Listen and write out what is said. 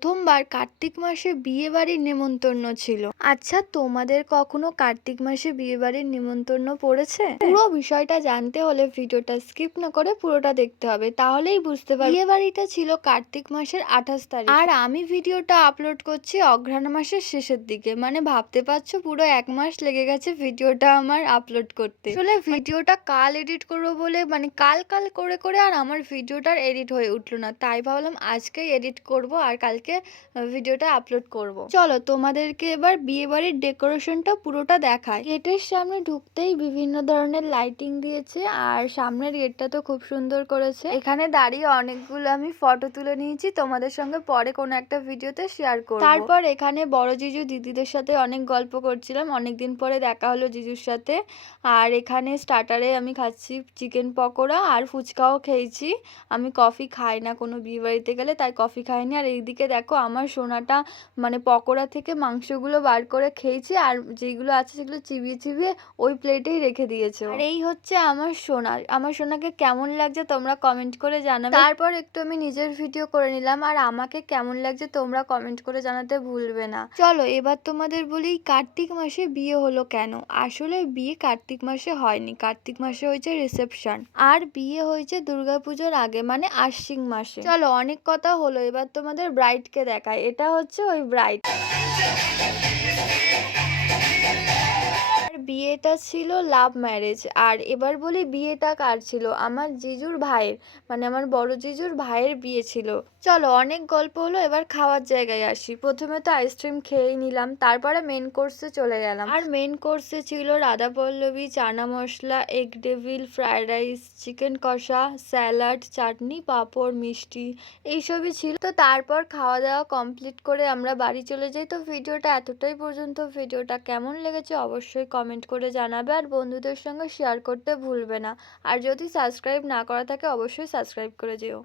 প্রথমবার কার্তিক মাসে বিয়ে বাড়ির নেমন্তন্ন ছিল। আচ্ছা, তোমাদের কখনো কার্তিক মাসে বিয়ে বাড়ির নেমন্তন্ন পড়েছে? পুরো বিষয়টা জানতে হলে ভিডিওটা স্কিপ না করে পুরোটা দেখতে হবে, তাহলেই বুঝতে পারবে। বিয়ে বাড়িটা ছিল কার্তিক মাসের 28 তারিখ, আর আমি ভিডিওটা আপলোড করছি অঘ্রাণ মাসের শেষের দিকে। মানে ভাবতে পারছো, পুরো 1 মাস লেগে গেছে ভিডিওটা আমার আপলোড করতে। আসলে ভিডিওটা কাল এডিট করবো বলে কাল কাল করে করে আর আমার ভিডিওটার এডিট হয়ে উঠলো না, তাই ভাবলাম আজকেই এডিট করব আর কালকে ভিডিওটা আপলোড করব। চলো তোমাদেরকে এবার বিয়ে বাড়ির ডেকোরেশনটা পুরোটা দেখায়। গেটের সামনে ঢুকতেই বিভিন্ন ধরনের লাইটিং দিয়েছে, আর সামনের গেটটা তো খুব সুন্দর করেছে। এখানে দাঁড়িয়ে অনেকগুলো আমি ফটো তুলে নিয়েছি, তোমাদের সঙ্গে পরে কোনো একটা ভিডিওতে শেয়ার করব। তারপর এখানে বড় জিজু দিদিদের সাথে অনেক গল্প করছিলাম, অনেকদিন পরে দেখা হলো জিজুর সাথে। আর এখানে স্টার্টারে আমি খাচ্ছি চিকেন পকোড়া আর ফুচকাও খেয়েছি। আমি কফি খাই না কোনো বিয়ে বাড়িতে গেলে, তাই কফি খাইনি। আর এইদিকে দেখো আমার সোনাটা পকোড়া থেকে মাংসগুলো বার করে খেয়েছি, আর যেগুলো আছে সেগুলো চিবিয়ে চিবিয়ে ওই প্লেটেই রেখে দিয়েছে। আর এই হচ্ছে আমার সোনা। আমার সোনাকে কেমন লাগছে তোমরা কমেন্ট করে জানাবে। তারপর একটু আমি নিজের ভিডিও করে নিলাম, আর আমাকে কেমন লাগছে তোমরা কমেন্ট করে জানাতে ভুলবে না। চলো এবার তোমাদের বলি কার্তিক মাসে বিয়ে হলো কেন। আসলে বিয়ে কার্তিক মাসে হয়নি, কার্তিক মাসে হয়েছে রিসেপশন, আর বিয়ে হয়েছে দুর্গাপুজোর আগে মানে আশ্বিন মাসে। চলো অনেক কথা হলো, এবার তোমাদের ব্রাইডকে দেখায়। এটা হচ্ছে ওই ব্রাইড। বিয়েটা ছিল লাভ ম্যারেজ। আর এবার বলি বিয়েটা কার ছিল, আমার জিজুর ভাইয়ের, আমার বড় জিজুর ভাইয়ের বিয়ে ছিল। চলো অনেক গল্প হলো, এবার খাওয়ার জায়গায় আসি। প্রথমে তো আইসক্রিম খেয়েই নিলাম, তারপরে মেন কোর্সে চলে গেলাম। আর মেন কোর্সে ছিল Radhaballabhi, chana masala, egg devil, fried rice, chicken কষা, স্যালাড, চাটনি, পাঁপড়, মিষ্টি, এইসবই ছিল। তো তারপর খাওয়া দাওয়া কমপ্লিট করে আমরা বাড়ি চলে যাই। তো ভিডিওটা এতটাই পর্যন্ত। ভিডিওটা কেমন লেগেছে অবশ্যই কমেন্ট করে জানাবে, আর বন্ধুদের সঙ্গে শেয়ার করতে ভুলবে না। আর যদি সাবস্ক্রাইব না করা থাকে অবশ্যই সাবস্ক্রাইব করে যেও।